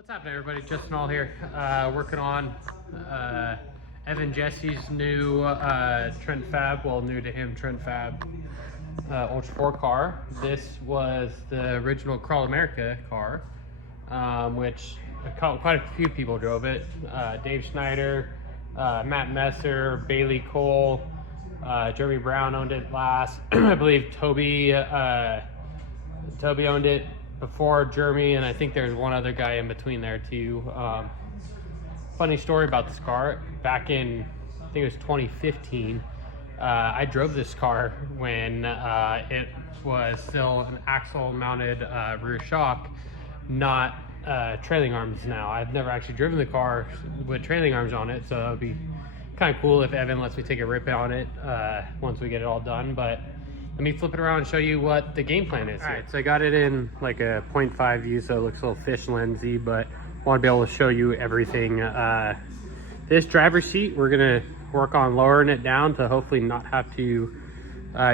What's happening, everybody? Justin All here, working on Evan Jesse's new Trent Fab, well, new to him, Trent Fab Ultra 4 car. This was the original Crawl America car, which quite a few people drove it. Dave Schneider, Matt Messer, Bailey Cole, Jeremy Brown owned it last. I believe Toby owned it before Jeremy, and I think there's one other guy in between there too. Funny story about this car. Back in, I think it was 2015, I drove this car when it was still an axle mounted rear shock, not trailing arms now. I've never actually driven the car with trailing arms on it, so it would be kind of cool if Evan lets me take a rip on it once we get it all done. But let me flip it around and show you what the game plan is. All right, so I got it in like a 0.5 view, so it looks a little fish lensy, but I want to be able to show you everything. This driver's seat, we're gonna work on lowering it down to hopefully not have to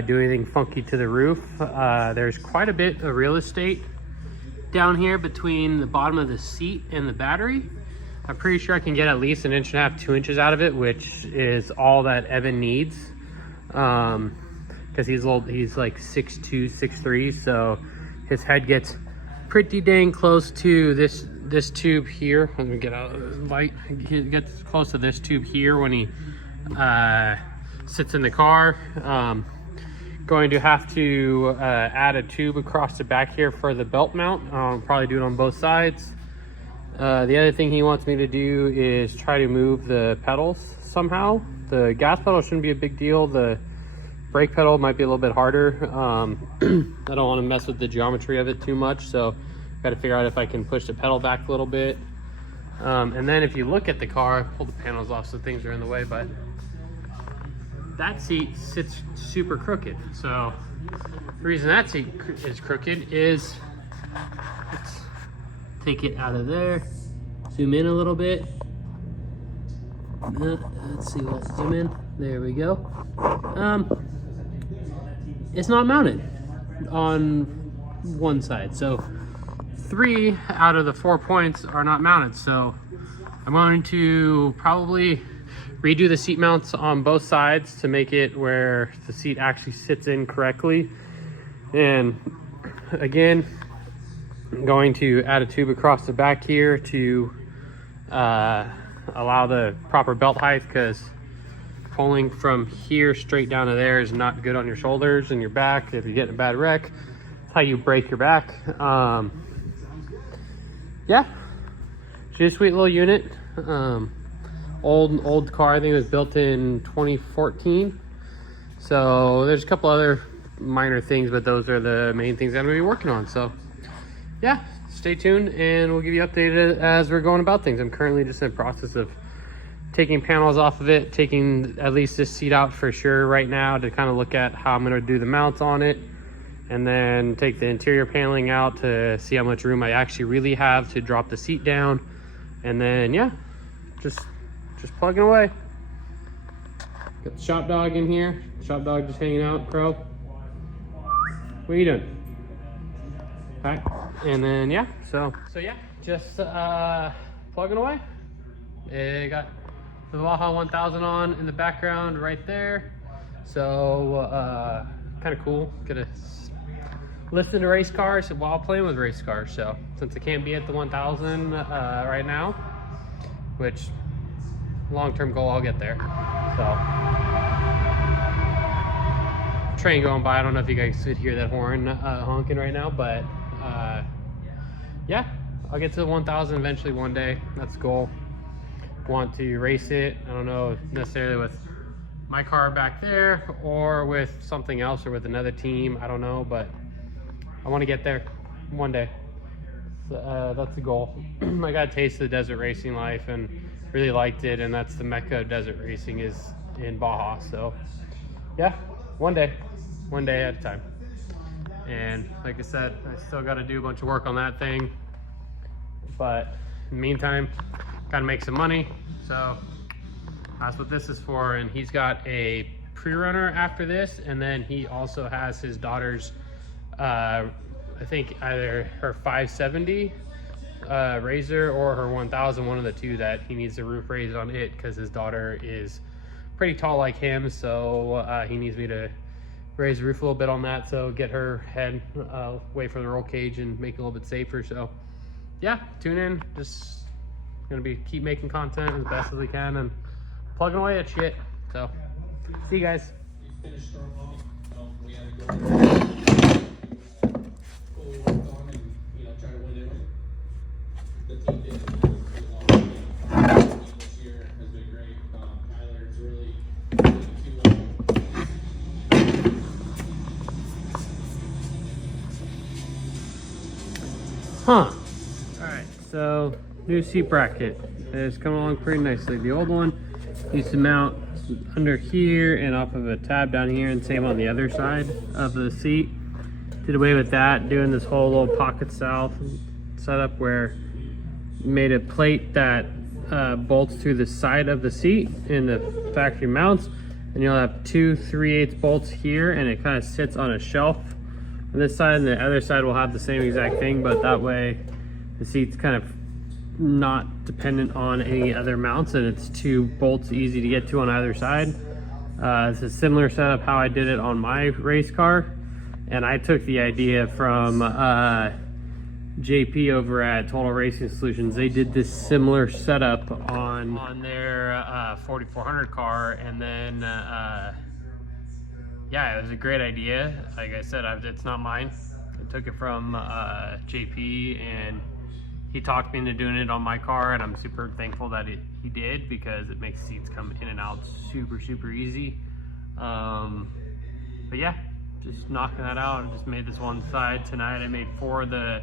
do anything funky to the roof. There's quite a bit of real estate down here between the bottom of the seat and the battery. I'm pretty sure I can get at least 1.5 inches, 2 inches out of it, which is all that Evan needs. Because he's like 6'2", 6'3", so his head gets pretty dang close to this tube here. Let me get out of the light. He gets close to this tube here when he sits in the car. Going to have to add a tube across the back here for the belt mount. Probably do it on both sides. The other thing he wants me to do is try to move the pedals somehow. The gas pedal shouldn't be a big deal. The brake pedal might be a little bit harder. I don't want to mess with the geometry of it too much, so got to figure out if I can push the pedal back a little bit. And then if you look at the car, pull the panels off so things are in the way, but that seat sits super crooked. So the reason that seat is crooked is, let's take it out of there, zoom in a little bit. Let's see, let's zoom in. There we go. It's not mounted on one side, so 3 out of the 4 points are not mounted. So I'm going to probably redo the seat mounts on both sides to make it where the seat actually sits in correctly. And again, I'm going to add a tube across the back here to allow the proper belt height, because pulling from here straight down to there is not good on your shoulders and your back. If you get in a bad wreck, that's how you break your back. Yeah, just a sweet little unit. Old car, I think it was built in 2014. So there's a couple other minor things, but those are the main things I'm gonna be working on. So yeah, stay tuned and we'll give you updated as we're going about things. I'm currently just in the process of taking panels off of it, taking at least this seat out for sure right now to kind of look at how I'm going to do the mounts on it, and then take the interior paneling out to see how much room I actually really have to drop the seat down. And then yeah, just plugging away. Got the shop dog in here. Shop dog just hanging out. Crow, what are you doing? Okay. And then yeah, so yeah, just plugging away. Got the Baja 1000 on in the background right there, so kind of cool. Gonna listen to race cars while playing with race cars. So since I can't be at the 1000 right now, which long-term goal, I'll get there. So train going by, I don't know if you guys could hear that horn honking right now, but yeah, I'll get to the 1000 eventually one day. That's the goal. Want to race it. I don't know if necessarily with my car back there or with something else or with another team. I don't know, but I want to get there one day. So, that's the goal. I got a taste of the desert racing life and really liked it, and that's the mecca of desert racing is in Baja. So yeah, one day at a time. And like I said, I still got to do a bunch of work on that thing, but in the meantime, gotta make some money. So that's what this is for. And he's got a pre-runner after this, and then he also has his daughter's I think either her 570 Razor or her 1000, one of the two, that he needs the roof raised on it because his daughter is pretty tall like him. So he needs me to raise the roof a little bit on that, so get her head away from the roll cage and make it a little bit safer. So yeah, tune in. Just gonna keep making content as best as we can and plugging away at shit. So see you guys. Huh. Alright, so new seat bracket. It's coming along pretty nicely. The old one used to mount under here and off of a tab down here, and same on the other side of the seat. Did away with that, doing this whole little pocket style setup where made a plate that bolts through the side of the seat in the factory mounts, and you'll have 2 3/8 bolts here, and it kind of sits on a shelf on this side, and the other side will have the same exact thing, but that way the seat's kind of not dependent on any other mounts, and it's 2 bolts easy to get to on either side. It's a similar setup how I did it on my race car, and I took the idea from JP over at Total Racing Solutions. They did this similar setup on their 4400 car, and then yeah, it was a great idea. Like I said, it's not mine. I took it from JP, and he talked me into doing it on my car, and I'm super thankful that he did, because it makes seats come in and out super easy. But yeah, just knocking that out. I just made this one side tonight. I made 4 of the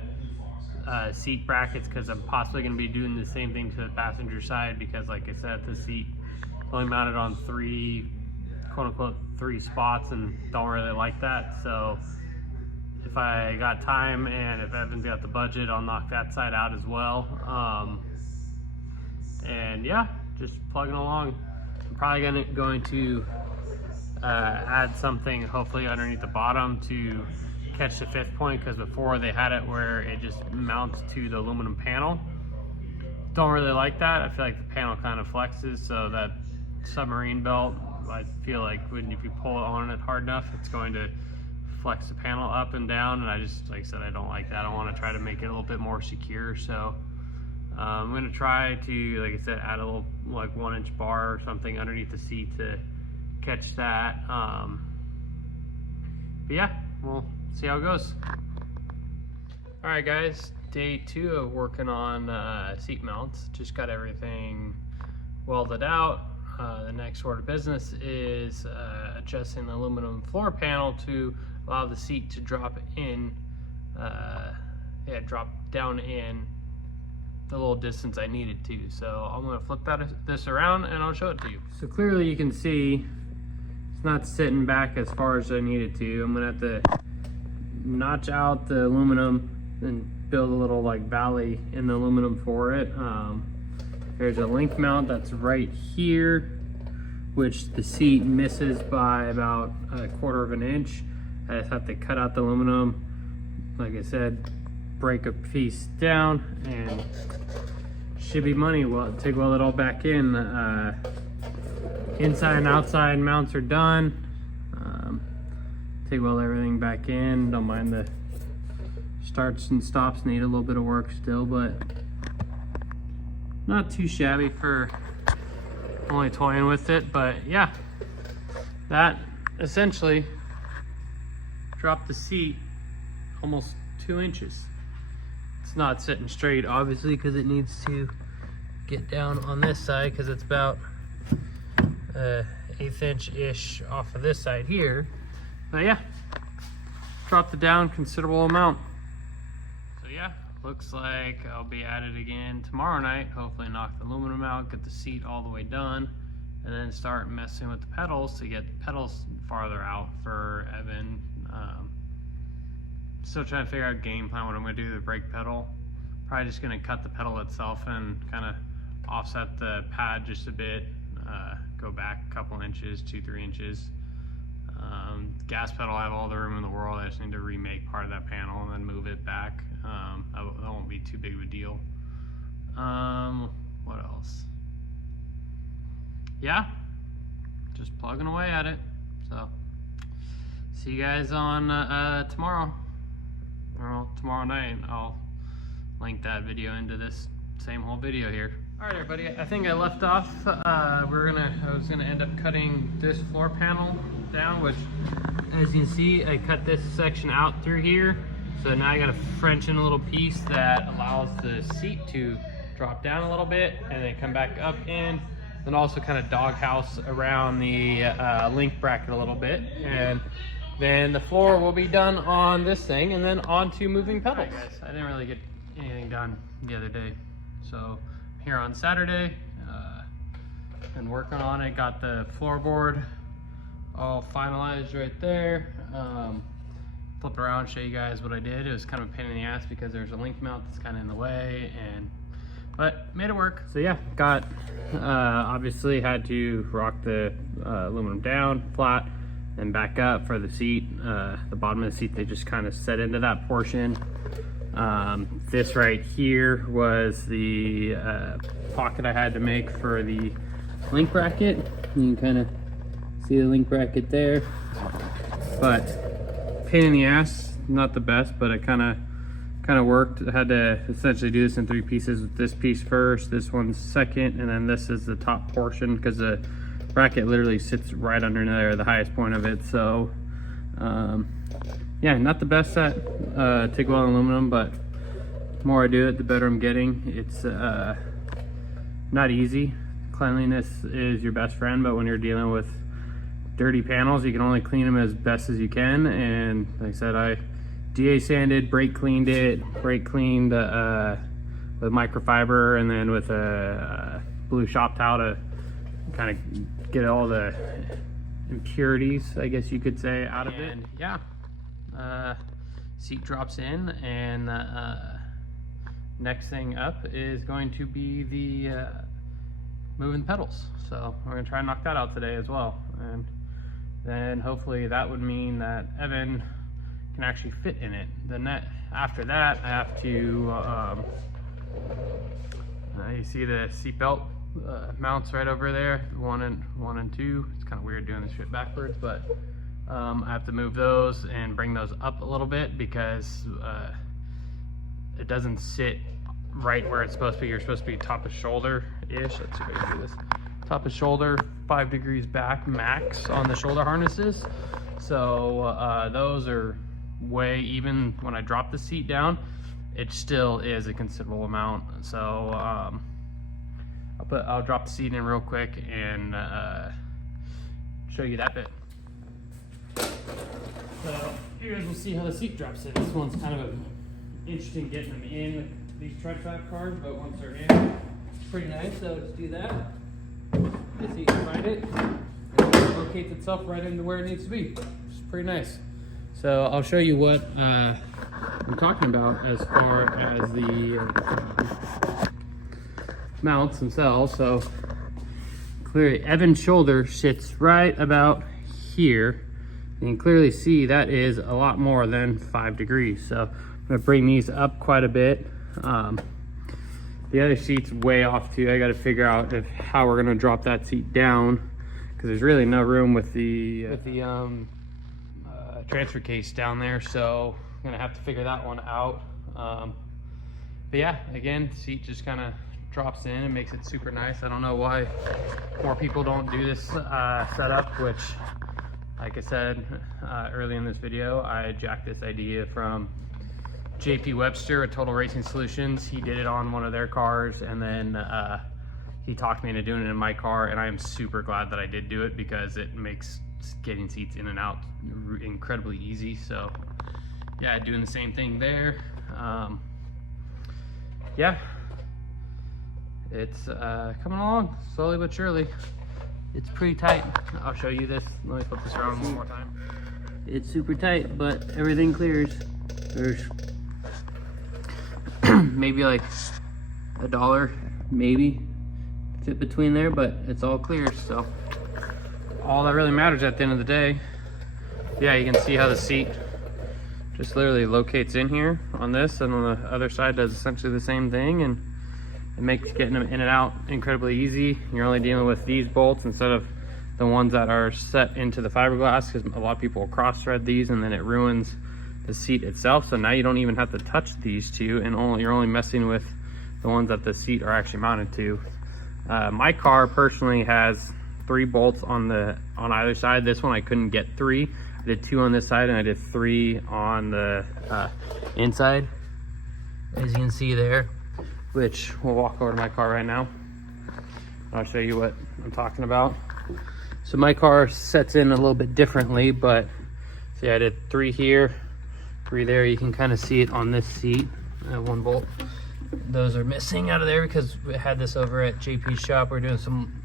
seat brackets because I'm possibly going to be doing the same thing to the passenger side, because like I said, the seat is only mounted on 3 quote-unquote 3 spots, and don't really like that. So if I got time, and if Evan's got the budget, I'll knock that side out as well. And yeah, just plugging along. I'm probably going to add something hopefully underneath the bottom to catch the 5th point, because before they had it where it just mounts to the aluminum panel. Don't really like that. I feel like the panel kind of flexes, so that submarine belt, I feel like if you pull on it hard enough, it's going to flex the panel up and down, and I just, like I said, I don't like that. I want to try to make it a little bit more secure. So I'm going to try to, like I said, add a little like 1-inch bar or something underneath the seat to catch that. But yeah, we'll see how it goes. All right guys, day 2 of working on seat mounts. Just got everything welded out. The next order of business is adjusting the aluminum floor panel to allow the seat to drop down in the little distance I need it to. So I'm going to flip this around and I'll show it to you. So clearly you can see it's not sitting back as far as I need it to. I'm going to have to notch out the aluminum and build a little like valley in the aluminum for it. There's a link mount that's right here, which the seat misses by about 1/4 of an inch. I just have to cut out the aluminum, like I said, break a piece down, and should be money. Well, TIG weld it all back in. Inside and outside mounts are done. TIG weld everything back in. Don't mind the starts and stops, need a little bit of work still, but not too shabby for only toying with it. But yeah, that essentially dropped the seat almost 2 inches. It's not sitting straight, obviously, because it needs to get down on this side, because it's about 1/8 inch-ish off of this side here. But yeah, dropped it down considerable amount. So yeah, looks like I'll be at it again tomorrow night. Hopefully knock the aluminum out, get the seat all the way done, and then start messing with the pedals to get the pedals farther out for Evan. Still trying to figure out game plan what I'm going to do to the brake pedal. Probably just going to cut the pedal itself and kind of offset the pad just a bit, go back a couple inches, 2-3 inches. Gas pedal, I have all the room in the world. I just need to remake part of that panel and then move it back. That won't be too big of a deal. What else? Yeah, just plugging away at it. So see you guys on tomorrow, or tomorrow night. I'll link that video into this same whole video here. All right, everybody, I think I left off. I was gonna end up cutting this floor panel down, which, as you can see, I cut this section out through here. So now I got to French in a little piece that allows the seat to drop down a little bit and then come back up in. Then also kind of doghouse around the link bracket a little bit. And then the floor will be done on this thing, and then on to moving pedals. All right, guys, I didn't really get anything done the other day. So here on Saturday, been working on it, got the floorboard all finalized right there. Flip around, show you guys what I did. It was kind of a pain in the ass because there's a link mount that's kind of in the way, but made it work. So yeah, got obviously had to rock the aluminum down flat and back up for the seat. The bottom of the seat, they just kind of set into that portion. This right here was the pocket I had to make for the link bracket. You can kind of see the link bracket there, but pain in the ass, not the best, but it kind of worked. I had to essentially do this in 3 pieces, with this piece first, this one second, and then this is the top portion, because the bracket literally sits right under there, the highest point of it. So yeah, not the best at TIG weld aluminum, but the more I do it, the better I'm getting. It's not easy. Cleanliness is your best friend, but when you're dealing with dirty panels, you can only clean them as best as you can. And like I said, I DA sanded, brake cleaned it, with microfiber, and then with a blue shop towel to kind of get all the impurities, I guess you could say, out of it. Yeah, seat drops in, and next thing up is going to be the moving pedals. So we're gonna try and knock that out today as well, and then hopefully that would mean that Evan can actually fit in it. Then after that, I have to you see the seat belt mounts right over there, 1 and 2. It's kind of weird doing this shit backwards, but I have to move those and bring those up a little bit, because it doesn't sit right where it's supposed to be. You're supposed to be top of shoulder-ish. Let's see if I can do this. Top of shoulder, 5 degrees back max on the shoulder harnesses. So those are way, even when I drop the seat down, it still is a considerable amount. So I'll drop the seat in real quick and show you that bit. So you guys will see how the seat drops in. This one's kind of interesting getting them in these Trent Fab cars, but once they're in, it's pretty nice. So just do that. Just so you can find it, and it locates itself right into where it needs to be. It's pretty nice. So I'll show you what I'm talking about as far as the mounts themselves. So clearly Evan's shoulder sits right about here. You can clearly see that is a lot more than 5 degrees. So I'm gonna bring these up quite a bit. The other seat's way off too. I got to figure out how we're gonna drop that seat down, because there's really no room with the transfer case down there. So I'm gonna have to figure that one out. But yeah, again, seat just kind of drops in and makes it super nice. I don't know why more people don't do this setup, which, like I said early in this video, I jacked this idea from JP Webster at Total Racing Solutions. He did it on one of their cars, and then he talked me into doing it in my car, and I am super glad that I did do it, because it makes getting seats in and out incredibly easy. So yeah, doing the same thing there. Yeah, it's coming along slowly but surely. It's pretty tight. I'll show you this. Let me flip this around one more time. It's super tight, but everything clears. There's maybe like $1 maybe fit between there, but it's all clear. So all that really matters at the end of the day Yeah, you can see how the seat just literally locates in here on this, and on the other side does essentially the same thing, and it makes getting them in and out incredibly easy. You're only dealing with these bolts instead of the ones that are set into the fiberglass, because a lot of people will cross thread these and then it ruins the seat itself. So now you don't even have to touch these two, and you're only messing with the ones that the seat are actually mounted to. My car personally has 3 bolts on either side. This one I couldn't get 3. I did 2 on this side and I did 3 on the inside, as you can see there, which we'll walk over to my car right now. I'll show you what I'm talking about. So my car sets in a little bit differently, but see, I did 3 here, 3 there. You can kind of see it on this seat. 1 bolt. Those are missing out of there because we had this over at JP's shop. We're doing some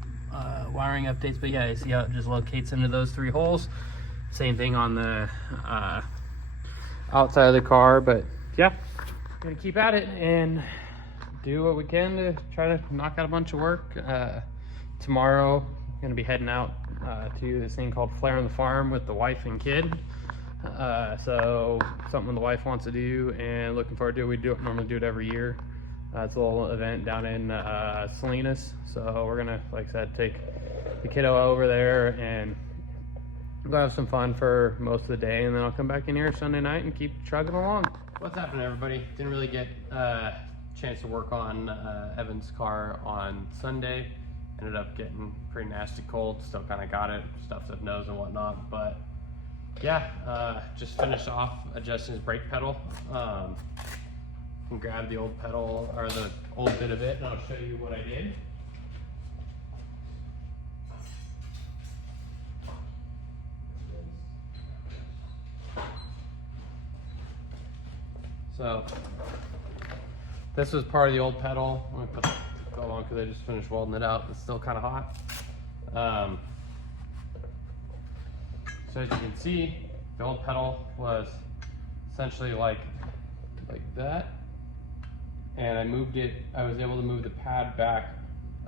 wiring updates, but yeah, you see how it just locates into those 3 holes. Same thing on the outside of the car, but yeah, gonna keep at it and do what we can to try to knock out a bunch of work. Tomorrow, I'm gonna be heading out to this thing called Flare on the Farm with the wife and kid. So something the wife wants to do, and looking forward to it. We normally do it every year. It's a little event down in Salinas. So we're gonna, like I said, take the kiddo over there and go have some fun for most of the day, and then I'll come back in here Sunday night and keep chugging along. What's happening, everybody? Didn't really get a chance to work on Evan's car on Sunday. Ended up getting pretty nasty cold. Still kind of got it, stuffed up nose and whatnot, but yeah, just finished off adjusting his brake pedal. Can grab the old pedal, or the old bit of it, and I'll show you what I did. So this was part of the old pedal. I'm gonna put the pedal on because I just finished welding it out. It's still kind of hot. So as you can see, the old pedal was essentially like that, and I moved it. I was able to move the pad back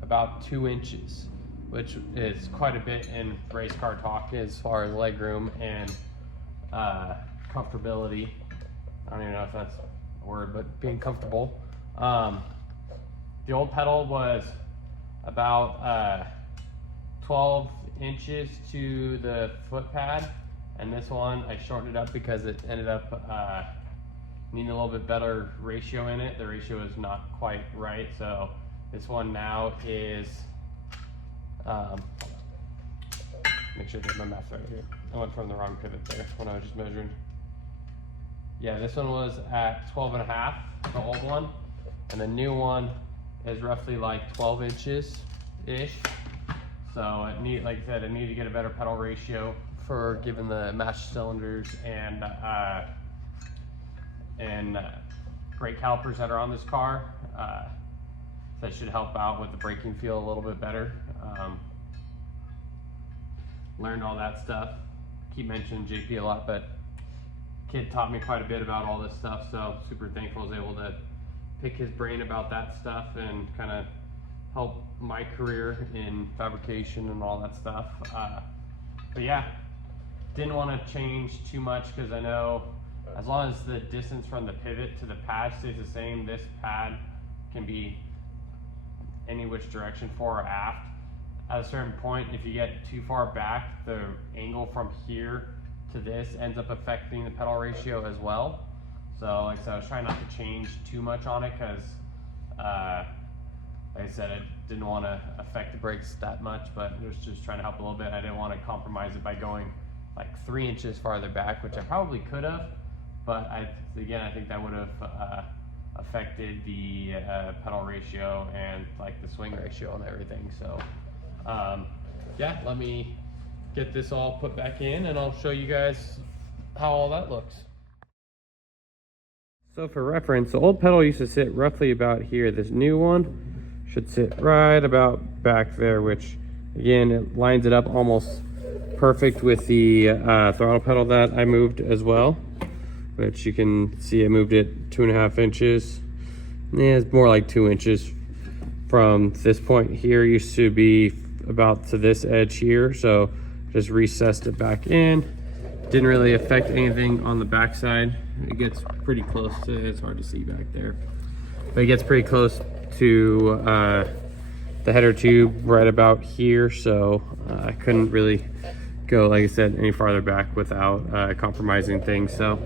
about 2 inches, which is quite a bit in race car talk as far as leg room and comfortability. I don't even know if that's a word, but being comfortable. The old pedal was about 12 inches to the foot pad, and this one I shortened it up because it ended up needing a little bit better ratio in it. The ratio is not quite right, so this one now is make sure I get my math right here. I went from the wrong pivot there when I was just measuring. Yeah, this one was at 12.5, the old one, and the new one is roughly like 12 inches-ish. So like I said, I need to get a better pedal ratio for given the matched cylinders and brake calipers that are on this car. That should help out with the braking feel a little bit better. Learned all that stuff. Keep mentioning JP a lot, but kid taught me quite a bit about all this stuff, so super thankful I was able to pick his brain about that stuff and kind of help my career in fabrication and all that stuff. But yeah, didn't want to change too much because I know as long as the distance from the pivot to the pad stays the same, this pad can be any which direction, fore or aft. At a certain point, if you get too far back, the angle from here to this ends up affecting the pedal ratio as well. So like I said, I was trying not to change too much on it because like I said, I didn't want to affect the brakes that much, but it was just trying to help a little bit. I didn't want to compromise it by going like 3 inches farther back, which I probably could have, but again, I think that would have affected the pedal ratio and like the swing ratio and everything. So yeah, let me get this all put back in and I'll show you guys how all that looks. So for reference, the old pedal used to sit roughly about here. This new one should sit right about back there, which again, it lines it up almost perfect with the throttle pedal that I moved as well, which you can see I moved it 2.5 inches. Yeah, it's more like 2 inches from this point here. Used to be about to this edge here, so just recessed it back in, Didn't really affect anything on the backside. It gets pretty close to, it's hard to see back there, but it gets pretty close to the header tube right about here. So I couldn't really go, like I said, any farther back without compromising things. So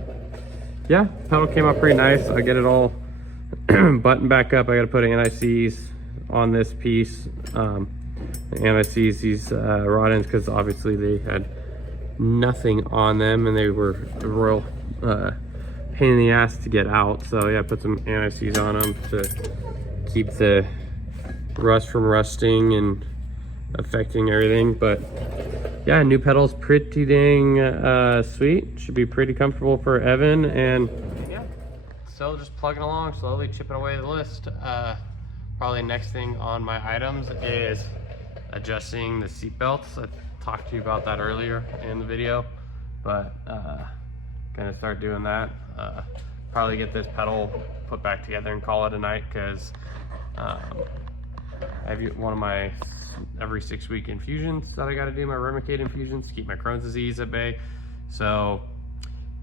yeah, pedal came out pretty nice. I get it all buttoned back up. I got to put anti-seize on this piece. The anti-seize these rod ends because obviously they had nothing on them and they were a real pain in the ass to get out. So yeah, put some anti-seize on them to keep the rust from rusting and affecting everything. But yeah, new pedals pretty dang sweet. Should be pretty comfortable for Evan. And yeah, so just plugging along, slowly chipping away the list. Probably next thing on my items is adjusting the seat belts. I talked to you about that earlier in the video, but gonna start doing that. Probably get this pedal put back together and call it a night, because I have one of my every 6-week infusions that I got to do, my Remicade infusions, to keep my Crohn's disease at bay. So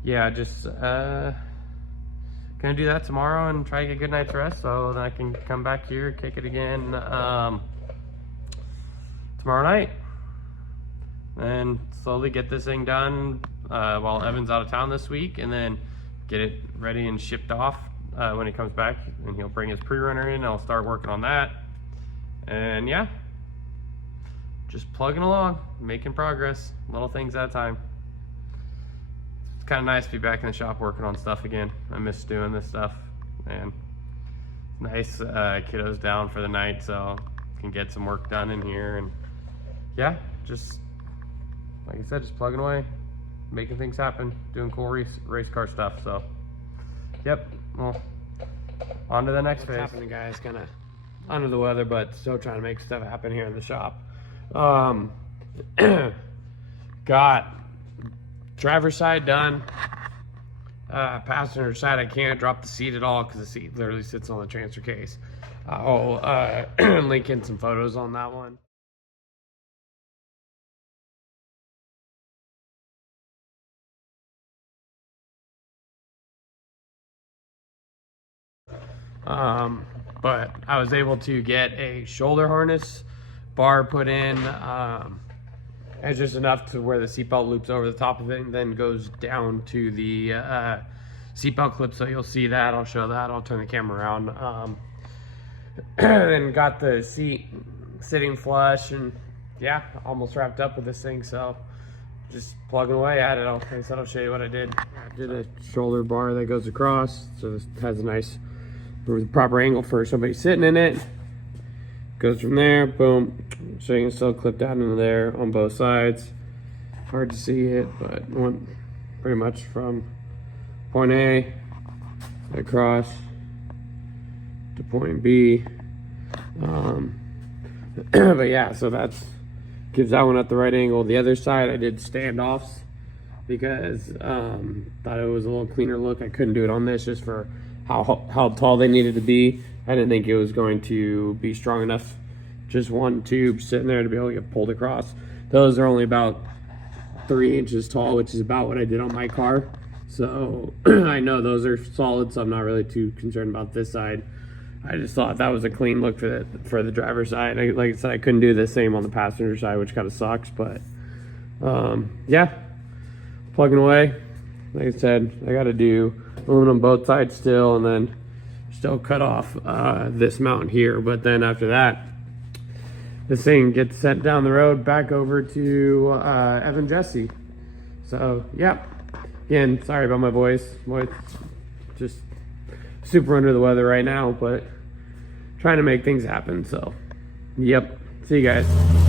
yeah, just gonna do that tomorrow and try to get a good night's rest, so then I can come back here, kick it again tomorrow night, and slowly get this thing done while Evan's out of town this week, and then get it ready and shipped off when he comes back, and he'll bring his pre-runner in and I'll start working on that. And yeah, just plugging along, making progress, little things at a time. It's kind of nice to be back in the shop working on stuff again. I miss doing this stuff, and it's nice. Kiddo's down for the night, so can get some work done in here. And yeah, just like I said, just plugging away, making things happen, doing cool race car stuff. So yep, well, on to the next phase. What's happening, guys? Kind of under the weather, but still trying to make stuff happen here in the shop. Got driver's side done. Passenger side, I can't drop the seat at all because the seat literally sits on the transfer case. I'll link in some photos on that one. But I was able to get a shoulder harness bar put in. It's just enough to where the seatbelt loops over the top of it and then goes down to the seatbelt clip. So you'll see that. I'll show that. I'll turn the camera around. And got the seat sitting flush, and yeah, almost wrapped up with this thing. So just plugging away at it. Like I said, I'll show you what I did. I did a shoulder bar that goes across, so this has a nice proper angle for somebody sitting in it. Goes from there, boom, so you can still clip down into there on both sides. Hard to see it, but went pretty much from point A across to point B. But yeah, so that's gives that one at the right angle. The other side I did standoffs because thought it was a little cleaner look. I couldn't do it on this just for how tall they needed to be. I didn't think it was going to be strong enough, just one tube sitting there, to be able to get pulled across. Those are only about 3 inches tall, which is about what I did on my car. So I know those are solid, so I'm not really too concerned about this side. I just thought that was a clean look for the driver's side. Like I said, I couldn't do the same on the passenger side, which kind of sucks, but yeah, plugging away. Like I said, I got to do aluminum both sides still, and then still cut off this mount here. But then after that, this thing gets sent down the road back over to Evan Jesse. So yeah, again, sorry about my voice. Just super under the weather right now, but trying to make things happen. So yep, see you guys.